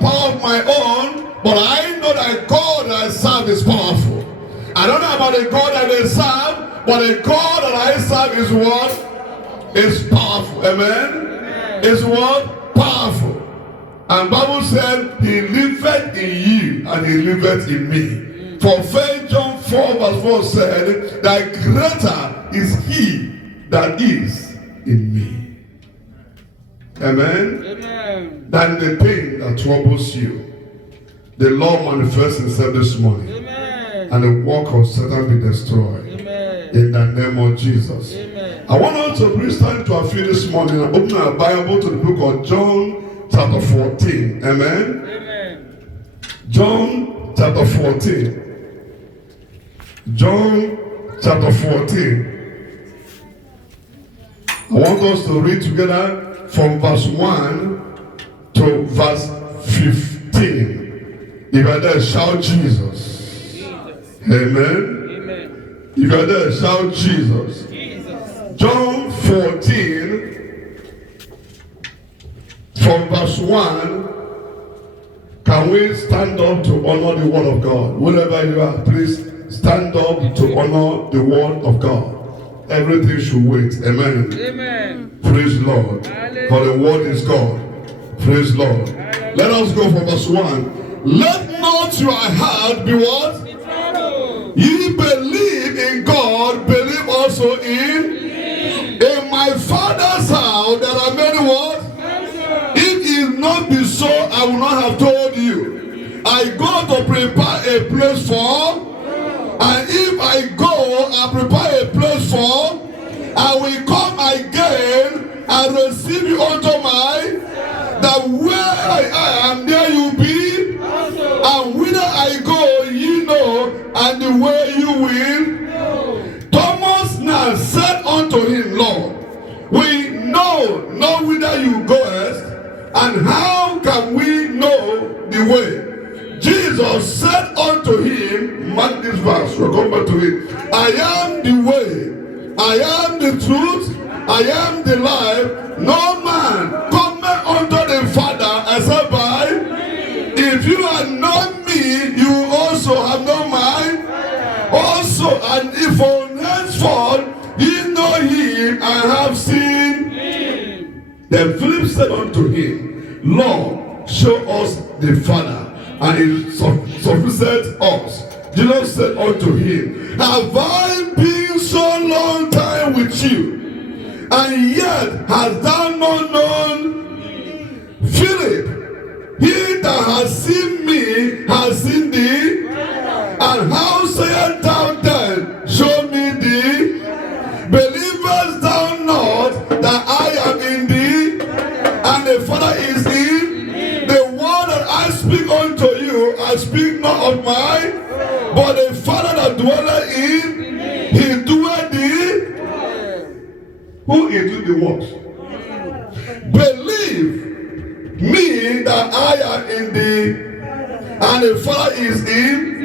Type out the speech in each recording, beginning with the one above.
power of my own, but I know that God that I serve is powerful. I don't know about the God that they serve, but the God that I serve is what? Is powerful. Amen? Is what? Powerful. And Bible said, He liveth in you, and He liveth in me. For 1 John 4 verse 4 said, that greater is He that is in me. Amen? Amen. Than the pain that troubles you. The Lord manifests Himself this morning. Amen. And the work of Satan be destroyed. Amen. In the name of Jesus. Amen. I want us to please stand to our feet this morning and open our Bible to the book of John chapter 14. Amen? Amen. John chapter 14. John chapter 14. I want us to read together from verse 1 to verse 15. If you're there, shout Jesus. Amen. Amen. If you're there, shout Jesus. Jesus. John 14 from verse 1. Can we stand up to honor the word of God? Wherever you are, please stand up to honor the word of God. Everything should wait. Amen. Amen. Praise Lord. For the word is God. Praise Lord. Let us go for verse 1. Let not your heart be what? Ye believe in God, believe also in my Father's house there are many what? If it not be so, I will not have told you. I go to prepare a place for, and if I go and prepare a place for, I will come again and receive you unto my, that where I am, there you be, and whither I go, ye know, and the way you will. Thomas now said unto him, Lord, we know not whither you goest, and how can we know the way? Jesus said unto him, mark this verse, we'll come back to it. I am the way, I am the truth, I am the life. No man cometh unto the Father except by. If you have known me, you also have known mine. Also, and if from henceforth ye know him and have seen him. Then Philip said unto him, Lord, show us the Father, and it sufficeth us. Jesus said unto him, have I been so long time with you, and yet hast thou not known Philip? He that has seen me has seen thee. And how sayest thou then, show me thee? Believest thou not that I am in thee, and the Father is in? The word that I speak unto you, I speak not of mine, but the Father that dwelleth in, he doeth thee. Who is doing the works? Believe me that I am in thee, and the Father is in,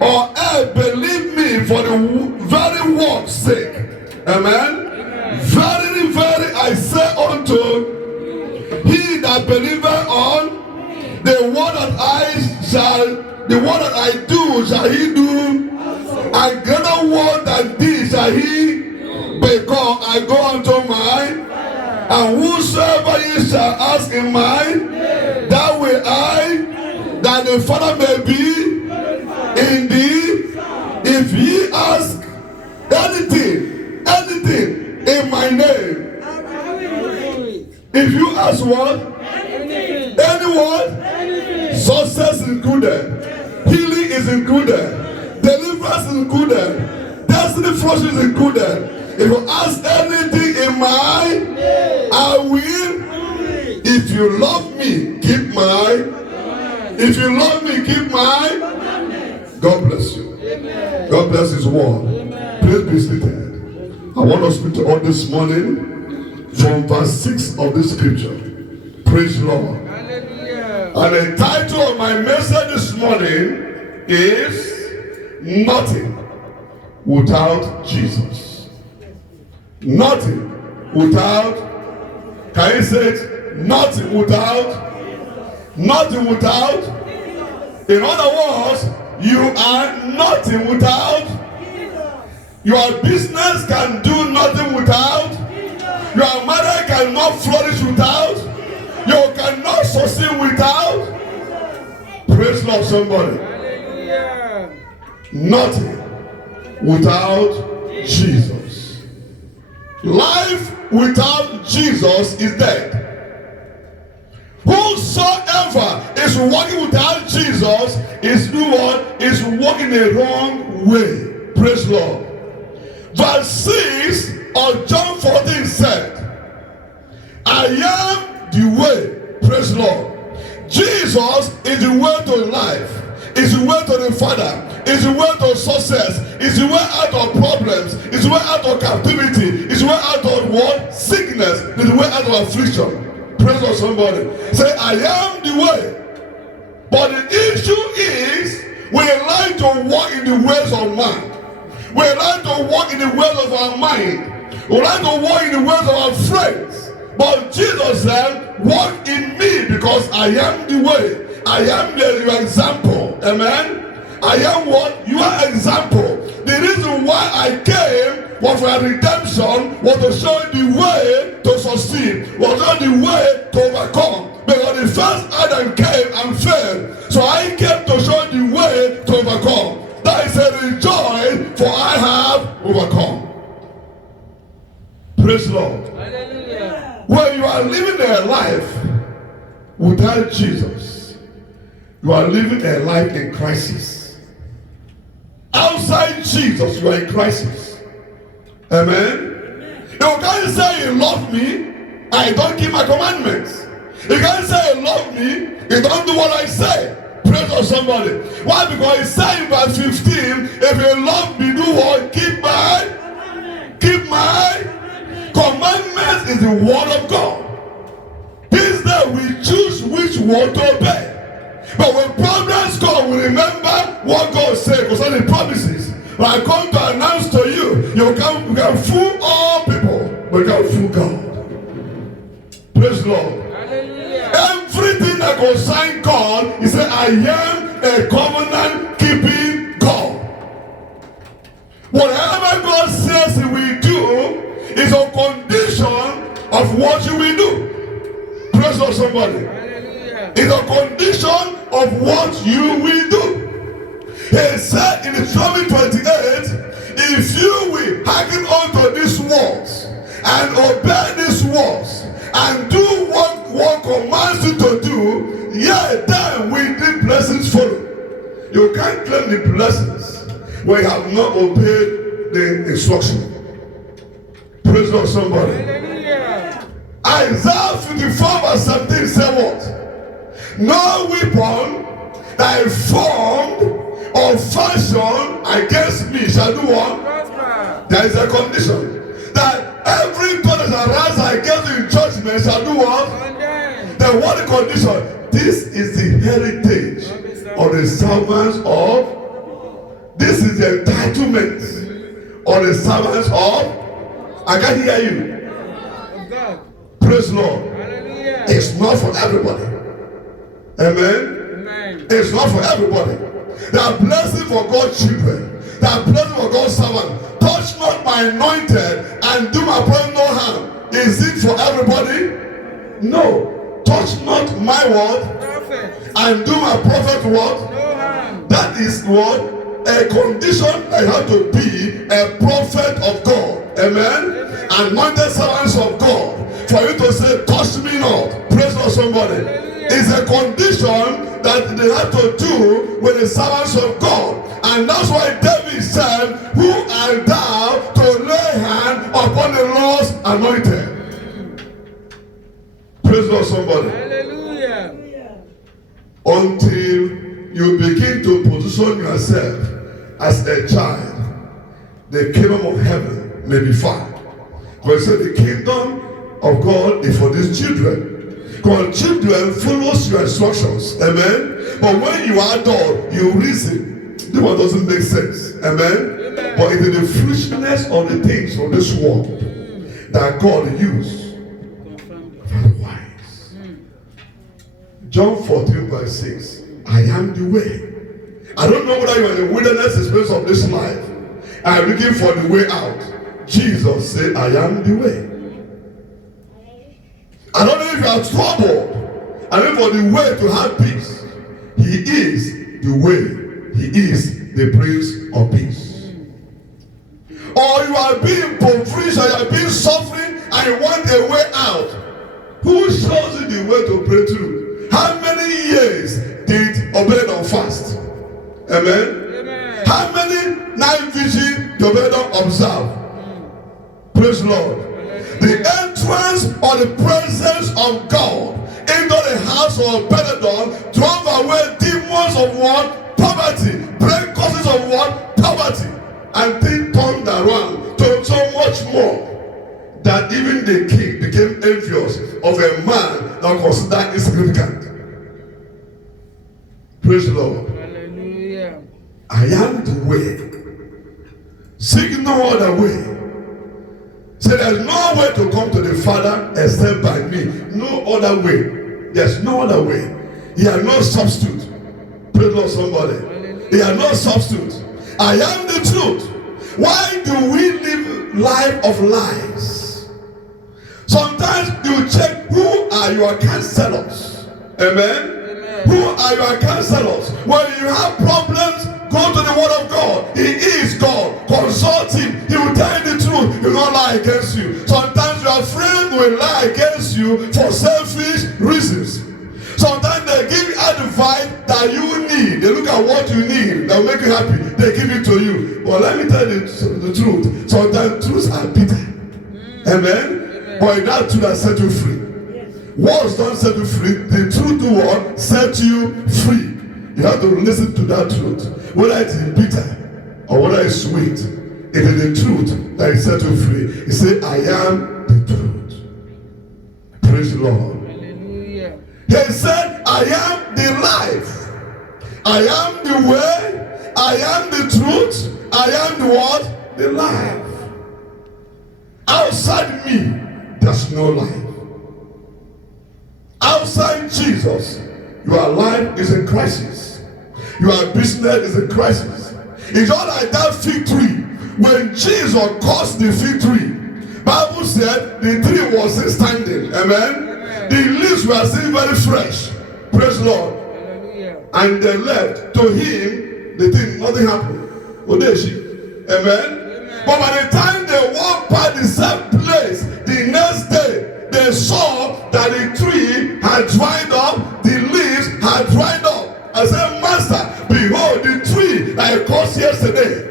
or else believe me for the very work's sake. Amen. Verily, verily, I say unto he that believeth on the word that I do shall he do, and greater word than this shall he, because I go unto mine. And whosoever ye shall ask in mine, that will I, that the Father may be in thee. If ye ask anything in my name, if you ask what? Anyone? Success is included. Healing is included. Deliverance is included. Destiny flourish is included. If you ask anything in mine, I will. If you love me, keep mine. If you love me, keep mine. God bless you. God bless his word. Please be seated. I want to speak to all this morning from verse 6 of this scripture. Praise the Lord. And the title of my message this morning is Nothing Without Jesus. Nothing without, can you say it? Nothing without Nothing without. In other words, you are nothing without. Your business can do nothing without. Your marriage cannot flourish without. You cannot succeed without. Praise Lord, somebody. Hallelujah. Nothing without Jesus. Life without Jesus is dead. Whosoever is walking without Jesus is walking the wrong way. Praise Lord. Verse 6 of John 14 said, I am the way. Praise Lord. Jesus is the way to life, is the way to the Father, is the way to success, is the way out of problems, is the way out of captivity, is the way out of what? Sickness, is the way out of affliction. Praise God, somebody. Say, I am the way. But the issue is, we like to walk in the ways of man. We like to walk in the ways of our mind. We like to walk in the ways of our friends. But Jesus said, walk in me because I am the way. I am your example. Amen. I am what? Your example. The reason why I came was for redemption, was to show you the way to succeed, was to show you the way to overcome. Because the first Adam came and failed. So I came to show you the way to overcome. That is a rejoice, for I have overcome. Praise the Lord. Hallelujah. When you are living a life without Jesus, you are living a life in crisis. Outside Jesus, you are in crisis. Amen. You can't say you love me, I don't keep my commandments. You can't say you love me, you don't do what I say. Praise God, somebody. Why? Because it's saying in verse 15, if you love me, do what? Keep my commandments is the word of God. This day we choose which word to obey. But when problems come, we remember what God said concerning promises. But I come to announce to you, you can fool all people, but you can fool God. Praise the Lord. Hallelujah. Everything that concerns God, he said, I am a covenant-keeping God. Whatever God says he will do is a condition of what you will do. Praise God, somebody. Hallelujah. It's a condition of what you will do. He said in Deuteronomy 28, if you will hearken unto these words and obey these words and do what God commands you to do, yeah, then will the blessings follow. You can't claim the blessings when you have not obeyed the instruction. Praise God, somebody. Hallelujah. Isaiah 54 verse 17 said what? No weapon that is formed or fashioned against me shall do what? Prosper. There is a condition that every tongue that rises against you in judgment shall do what? Condemn. Then what the condition? This is the heritage of the servants of. This is the entitlement of the servants of. I can't hear you. Of God. Praise the Lord. Hallelujah. It's not for everybody. Amen. Amen. It's not for everybody. There are blessings for God's children. There are blessings for God's servants. Touch not my anointed and do my prophet no harm. Is it for everybody? No. Touch not my word Prophet. and do my prophet what? No harm. That is what? A condition that you have to be a prophet of God. Amen? Anointed servants of God. For you to say, touch me not. Praise God, somebody. It's a condition that they have to do with the servants of God. And that's why David said, who art thou to lay hand upon the Lord's anointed? Praise God, somebody. Hallelujah. Until you begin to position yourself as a child, the kingdom of heaven may be found. Because he said the kingdom of God is for these children. Because children follows your instructions. Amen. But when you are adult, you reason. This one doesn't make sense. Amen. But it is the foolishness of the things of this world that God used for the wise. John 14 verse 6. I am the way. I don't know whether you are in the wilderness experience of this life and are looking for the way out. Jesus said, I am the way. I don't know if you are troubled. I mean for the way to have peace. He is the way. He is the Prince of Peace. Or you are being impoverished, or you are being suffering, and you want a way out. Who shows you the way to pray through? How many years did Obed-Edom fast? Amen? Amen. How many night vision did Obed-Edom observe? Praise the Lord. The entrance or the presence of God into the house of Obed-Edom drove away demons of what? Poverty. Break causes of what? Poverty. And things turned around to so much more that even the king became envious of a man that was considered insignificant. Praise the Lord. Hallelujah. I am the way. Seek no other way. Say there's no way to come to the Father except by me. No other way. There's no other way. He has no substitute. Praise the Lord, somebody. He has no substitute. I am the truth. Why do we live life of lies? Sometimes you check who are your counselors. Amen? Amen. Who are your counselors? When you have problems, go to the Word of God. He is God. Consult Him. He will tell you the truth. He will not lie against you. Sometimes your friend will lie against you for selfish reasons. Sometimes they give you advice that you need. They look at what you need. They'll make you happy. They give it to you. But let me tell you the truth. Sometimes truths are bitter. Amen? But that truth has set you free. Words don't set you free. The truth do what? Set you free. You have to listen to that truth. Whether it is bitter or whether it's sweet, it is the truth that is set you free. He said, I am the truth. Praise the Lord. Hallelujah. He said, I am the life. I am the way. I am the truth. I am the what? The life. Outside me, there's no life. Outside Jesus, your life is in crisis. Your business is in crisis. It's all like that fig tree. When Jesus caused the fig tree, Bible said the tree was still standing. Amen? The leaves were still very fresh. Praise the Lord. Hallelujah. And they left. To him, the thing, nothing happened. Odeshi. Amen? But by the time they walked by the same place, the next day, they saw that the tree had dried up, the leaves had dried up. I said, Master, behold the tree that I caused yesterday.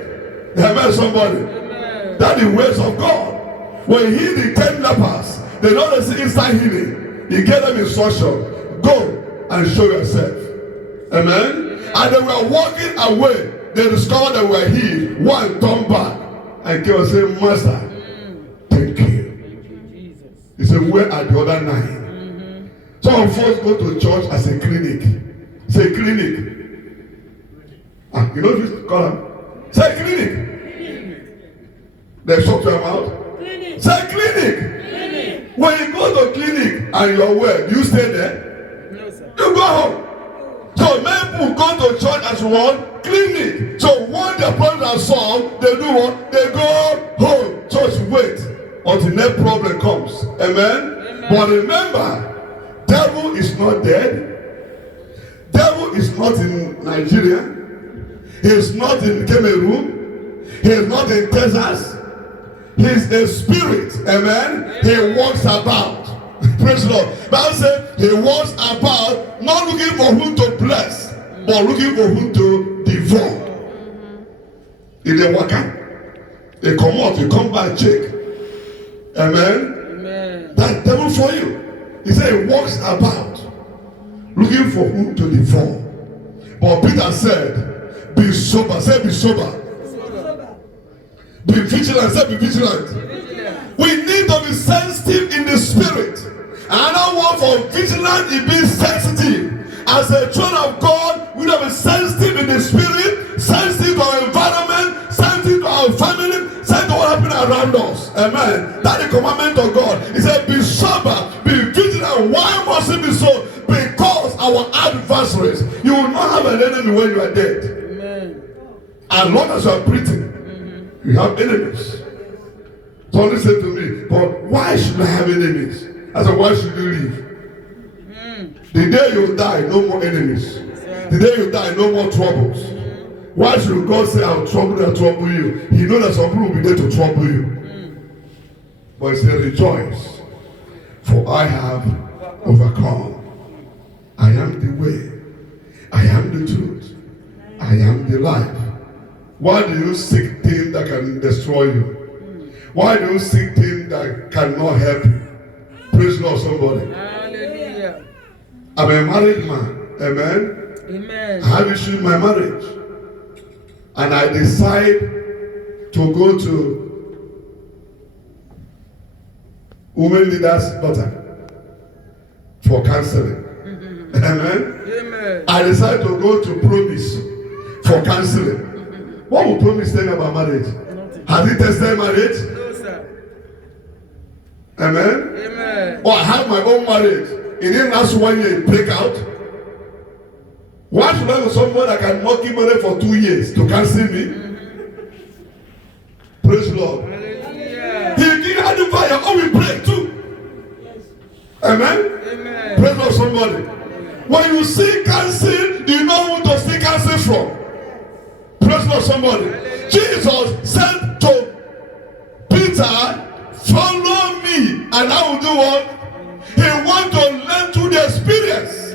Amen, somebody. Amen. That is the ways of God. When he healed the 10 lepers, they don't receive instant healing. He gave them instruction. Go and show yourself. Amen. And they were walking away. They discovered they were healed. One turned back and came and said, Master, thank you. Thank you, Jesus. He said, where are the other 9? Some of us go to church as a clinic. Say clinic. You know what you call them? Say clinic. They shut your mouth. Clinic. Say clinic. Clinic. When you go to clinic and you're well, you stay there. No, sir. You go home. So many people go to church as one clinic. So when the problems are solved, they do what? They go home. Just wait until next problem comes. Amen? But remember, devil is not dead. Devil is not in Nigeria. He is not in Cameroon. He is not in Texas. He is a spirit. Amen? He walks about. Praise the Lord. Bible says he walks about, not looking for whom to bless, but looking for whom to devour. In the waka, they come out, you come back, check. Amen? Amen. That devil for you. He said he walks about, looking for whom to devour. But Peter said, be sober. Say be sober. Be vigilant. Say be vigilant. We need to be sensitive in the spirit. Another word for vigilant is being sensitive. As a child of God, we need to be sensitive in the spirit, sensitive to our environment, sensitive to our family, sensitive to what happens around us. Amen. That's the commandment of God. He said, be sober, be vigilant. Why must it be so? Because our will not have an enemy when you are dead. Amen. As long as you are breathing, you have enemies. Somebody said to me, but why should I have enemies? I said, why should you live? The day you die, no more enemies. The day you die, no more troubles. Why should God say, I'll trouble you? He knows that some people will be there to trouble you. But he said, rejoice, for I have overcome. I am the way. I am the truth. I am the life. Why do you seek things that can destroy you? Why do you seek things that cannot help you? Praise God, somebody. Hallelujah. I'm a married man. Amen. Amen. I have issues in my marriage. And I decide to go to women leaders' daughter for counseling. Amen. Amen. I decide to go to Promise for counseling. What will Promise tell you about marriage? Has he tested marriage? No, sir. Amen. Amen. Or I have my own marriage. It didn't last 1 year, it break out. Why should I go somebody that can not give money for 2 years to cancel me? Praise the Lord. Hallelujah. He had the fire. Oh, we pray too. Amen. Amen. Praise God, somebody. When you see cancel, you know who to see cancel from. Praise God, somebody. Jesus said to Peter, follow me, and I will do what? He want to learn through the experience.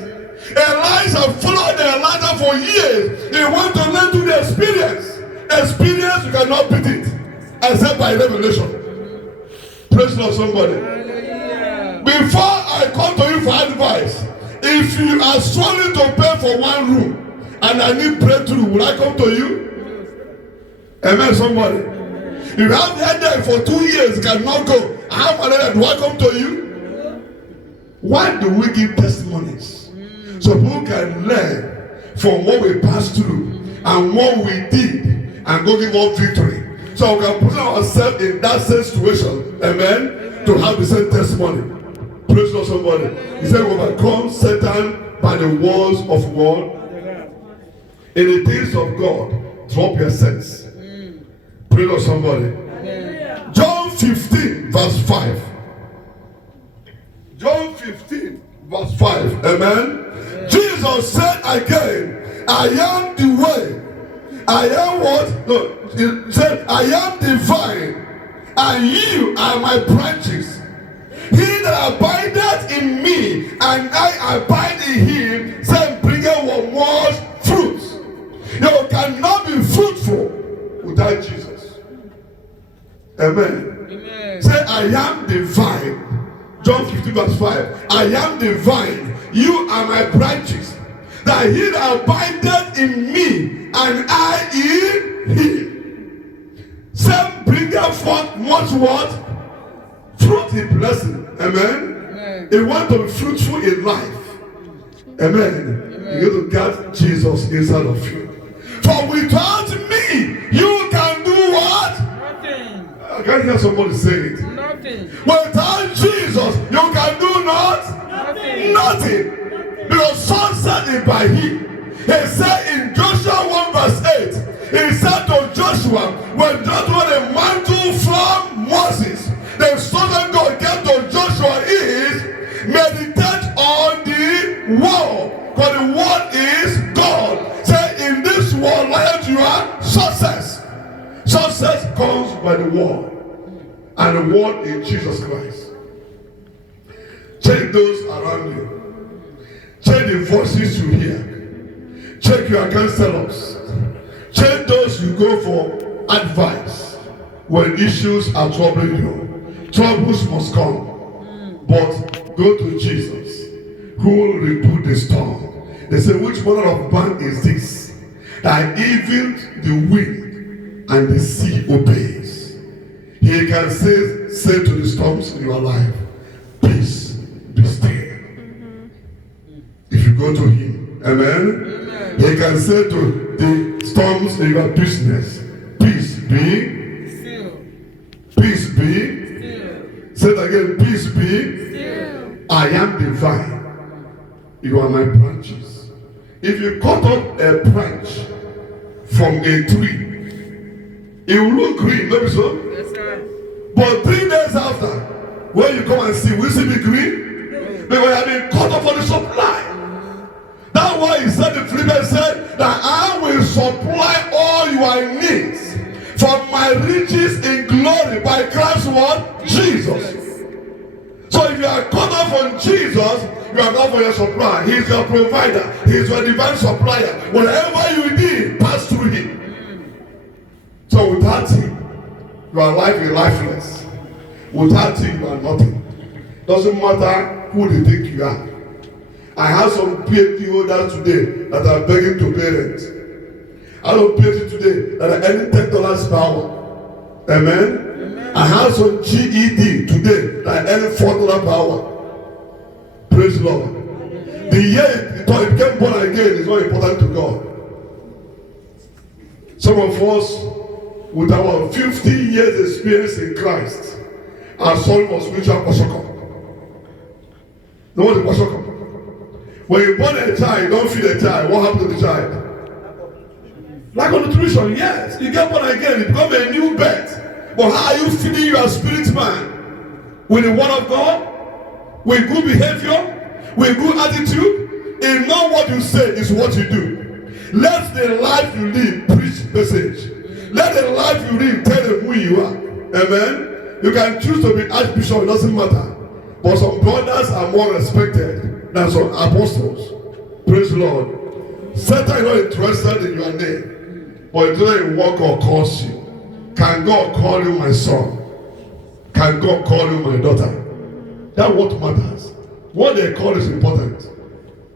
Elijah followed Elijah for years. He want to learn through the experience. Experience, you cannot beat it except by revelation. Praise God, somebody. Hallelujah. Before I come to you for advice, if you are struggling to pay for one room and I need breakthrough, will I come to you? Amen, somebody. If you have headache for 2 years, cannot go. I have malaria, do I come to you? Why do we give testimonies? So people can learn from what we passed through and what we did and go give us victory. So we can put ourselves in that same situation, amen, to have the same testimony. Praise God, somebody. He said, overcome Satan by the words of God. In the things of God, drop your sense. Praise God, somebody. John 15, verse 5. John 15, verse 5. Amen. Jesus said again, I am the way. I am what? No, he said, I am the vine, and you are my branches. He that abideth in me, and I abide in him, shall bring what fruits. You cannot be fruitful without Jesus. Amen. Amen. Say, I am the vine. John 15, verse 5. I am the vine, you are my branches. That he that abideth in me, and I in him, shall bring forth much what? Fruit in blessing. Amen. You want to be fruitful in life. Amen. You got to get Jesus inside of you. For without me, you can do what? Nothing. I can't hear somebody say it. Nothing. Without Jesus, you can do not? Nothing. Nothing. Because son said it by him. He said in Joshua 1 verse 8, he said to Joshua, when Joshua the mantle from Moses, the son of God came to Joshua is, meditate on the word. Because the word is God. Say in this word, like you are success. Success comes by the word. And the word is Jesus Christ. Check those around you. Check the voices you hear. Check your counselors. Check those you go for advice when issues are troubling you. Troubles must come. But go to Jesus, who will rebuke the storm. They say, which manner of man is this, that even the wind and the sea obeys? He can say to the storms in your life, peace, be still. If you go to him, amen? He can say to the storms in your business, peace be Still. Peace be Still. Say it again, peace be Still. I am the vine. You are my branches. If you cut off a branch from a tree, it will look green, maybe so? Yes, sir. But 3 days after, when you come and see, will it still be green? Because you have been cut off for the supply. That's why he said in Philippians said that I will supply all your needs from my riches in glory by Christ's what? Jesus. So if you are cut off from Jesus, you are cut for your supply. He is your provider. He is your divine supplier. Whatever you need, pass through him. So without him, your life is lifeless. Without him, you are nothing. Doesn't matter who they think you are. I have some PhD holders today that are begging to parents. I have a PhD today that are earning $10 per hour. Amen? I have some GED today that are earning $4 per hour. Praise the Lord. The year it became born again is not important to God. Some of us, with our 50 years experience in Christ, are solving for spiritual kwashiorkor. Know what the kwashiorkor? When you born a child, you don't feed a child. What happened to the child? Lack of nutrition, yes. You get born again, you become a new birth. But how are you feeding your spirit man? With the word of God? With good behavior? With good attitude? And not what you say is what you do. Let the life you live preach message. Let the life you live tell them who you are. Amen? You can choose to be archbishop, it doesn't matter. But some brothers are more respected than some apostles. Praise the Lord. Satan is not interested in your name, but it doesn't work or curse you. Can God call you my son? Can God call you my daughter? That's what matters. What they call is important.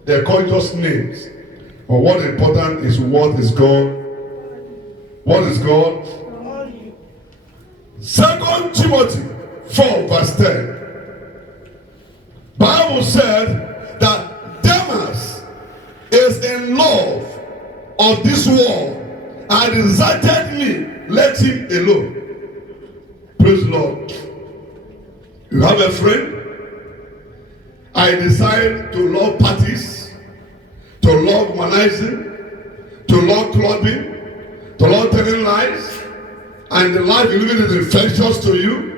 They call just names. But what is important is what is God. What is God? 2 Timothy 4 verse 10. Bible said that Demas is in love of this world and deserted me. Let him alone. Praise the Lord. You have a friend. I decide to love parties, to love humanizing, to love clubbing, to love telling lies, and the life you live in is infectious to you.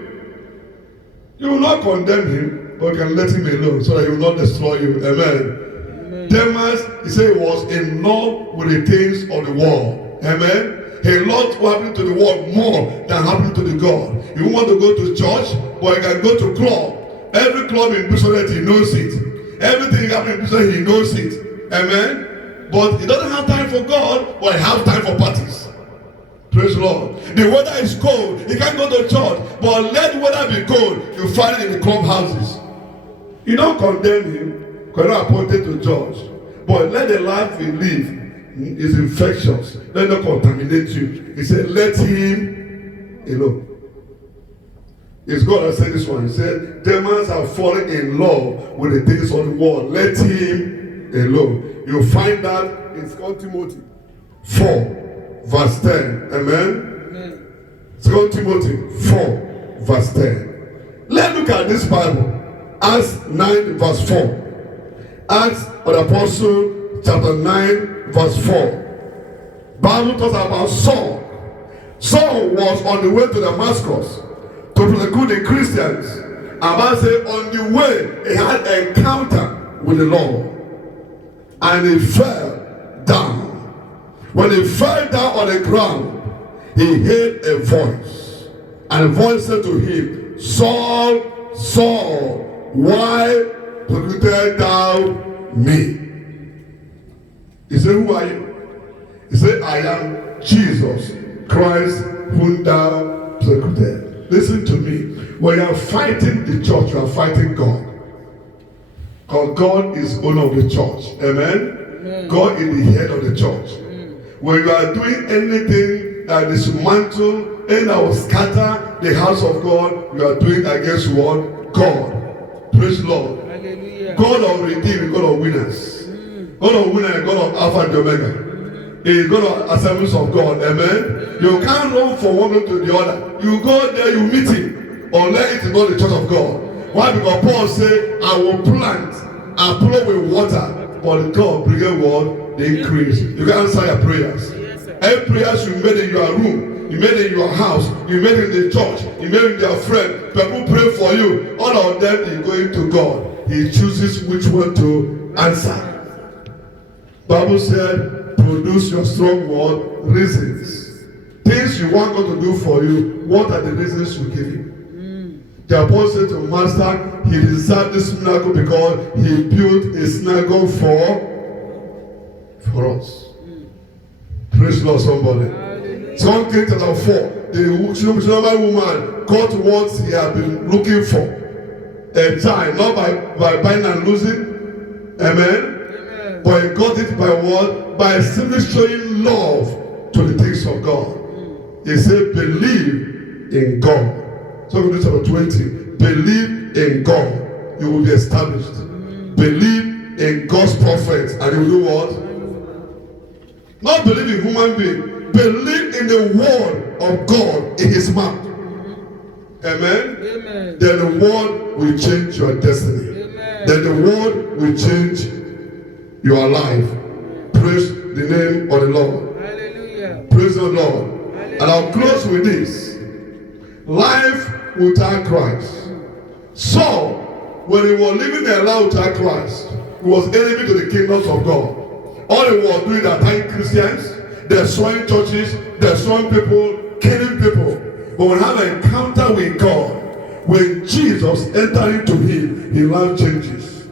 You will not condemn him, but you can let him alone so that he will not destroy you. Amen. Demas, he said, he was in love with the things of the world. Amen. He loved what happened to the world more than happened to the God. You want to go to church, but you can go to club. Every club in Busonet, he knows it. Everything happening in Busonet, he knows it. Amen. But he doesn't have time for God, but he has time for parties. Praise the Lord. The weather is cold. He can't go to church, but let the weather be cold. You find it in the clubhouses. You don't condemn him because you're not appointed to judge. But let the life we live is infectious. Let not contaminate you. He said, let him alone. It's God that said this one. He said, demons have fallen in love with the things of the world. Let him alone. You'll find that in 2 Timothy 4 verse 10. Amen? 2 Timothy 4 verse 10. Let's look at this Bible. Acts 9 verse 4. Acts of the Apostle chapter 9 verse 4. Bible talks about Saul. Saul was on the way to Damascus to persecute the Christians. And Bible said on the way he had an encounter with the Lord. And he fell down. When he fell down on the ground, he heard a voice. And the voice said to him, Saul, Saul, why persecutest thou me? He said, who are you? He said, I am Jesus Christ whom thou persecuted. Listen to me. When you are fighting the church, you are fighting God. Because God is owner of the church. Amen? God is the head of the church. When you are doing anything that dismantle and that will scatter the house of God, you are doing against what? God. Praise the Lord. Hallelujah. God of redeemed, God of winners. God of winners, God of Alpha and Omega. He is God of assemblies of God. Amen. You can't run from one to the other. You go there, you meet him. Unless it is not the church of God. Why? Because Paul said, I will plant and flow with water, but God bring a word, the increase. You can answer your prayers. Every prayers you made in your room, you made in your house, you made in the church, you made in your friend, people pray for you. All of them is going to God. He chooses which one to answer. Bible said, produce your strong word, reasons. Things you want God to do for you, what are the reasons you give him? The apostle said to Master, he deserved this synagogue because he built a synagogue for us. Praise the Lord, somebody. Second Kings chapter 4, the Shunammite woman got what he had been looking for. A child, not by buying and losing. Amen. But he got it by what? By simply showing love to the things of God. He said, believe in God. So Corinthians chapter 20. Believe in God. You will be established. Believe in God's prophets. And you will do what? Not believe in human being. Believe in the word of God in his mouth. Amen? Amen. Then the word will change your destiny. Amen. Then the word will change your life. Praise the name of the Lord. Hallelujah. Praise the Lord. Hallelujah. And I'll close with this. Life without Christ. Saul, when he was living a life without Christ, he was enemy to the kingdoms of God. All he was doing at attacking Christians, destroying churches, destroying people, killing people. But when he had an encounter with God, when Jesus entered into him, his life changes.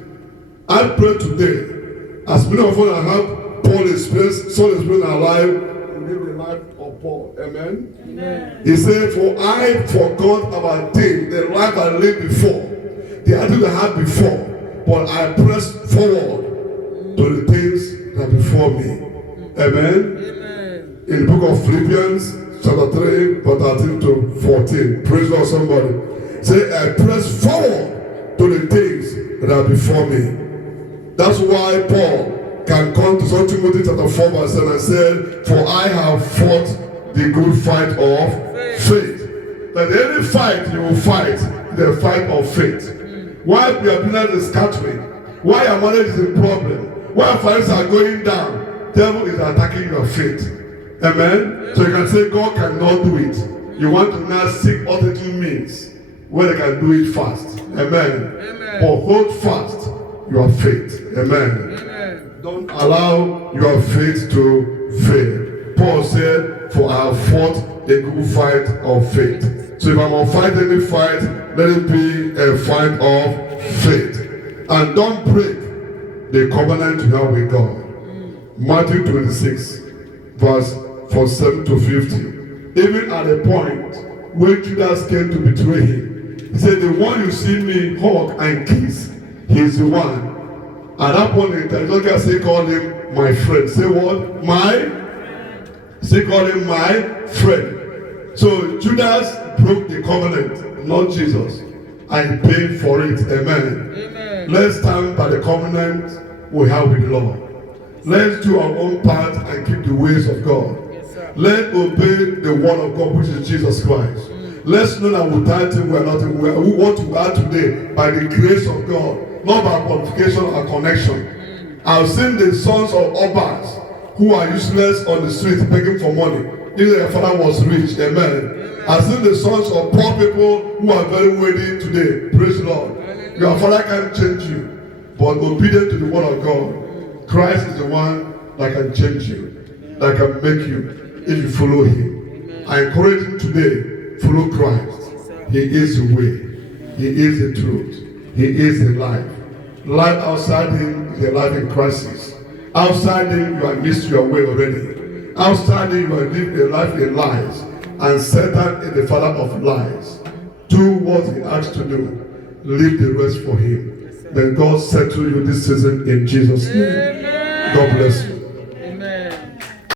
I pray today, as many of us have Paul experienced, Saul experienced in our life, we live the life of Paul. Amen? Amen. He said, for I forgot about things, the life I lived before, the attitude I had before, but I pressed forward to the things that before me. Amen? Amen. In the book of Philippians, chapter 3, verse 13 to 14. Praise God, somebody. Say, I press forward to the things that are before me. That's why Paul can come to 2 Timothy chapter 4, verse 7 and said, for I have fought the good fight of faith. That any fight you will fight, the fight of faith. Why your business is scattering? Why your marriage is a problem? Why finances are going down? Devil is attacking your faith. Amen? So you can say God cannot do it. You want to now seek alternative means where they can do it fast. Amen? Amen. But hold fast your faith. Amen? Amen. Don't allow your faith to fail. Paul said, for I have fought a good fight of faith. So if I'm going to fight any fight, let it be a fight of faith. And don't break the covenant you have with God. Matthew 26, verse 47 to 50. Even at a point when Judas came to betray him, he said, the one you see me hug and kiss, he is the one. At that point in time, Jesus say, call him my friend. Say what? Say, call him my friend. So Judas broke the covenant, not Jesus. I paid for it. Amen. Amen. Let's stand by the covenant we have with the Lord. Let's do our own part and keep the ways of God. Yes, let's obey the word of God, which is Jesus Christ. Let's know that without him we are nothing. We want to are today by the grace of God, not by qualification or connection. I've seen the sons of Obas who are useless on the street begging for money. Even their father was rich. Amen. I've seen the sons of poor people who are very wealthy today. Praise the Lord. Your father can't change you, but obedient to the word of God. Christ is the one that can change you, that can make you, if you follow him. I encourage you today, follow Christ. He is the way. He is the truth. He is the life. Life outside him is a life in crisis. Outside him, you have missed your way already. Outside him, you have lived a life in lies. And Satan is the father of lies. Do what he asks to do. Leave the rest for him. May God settle you this season in Jesus' name. God bless you.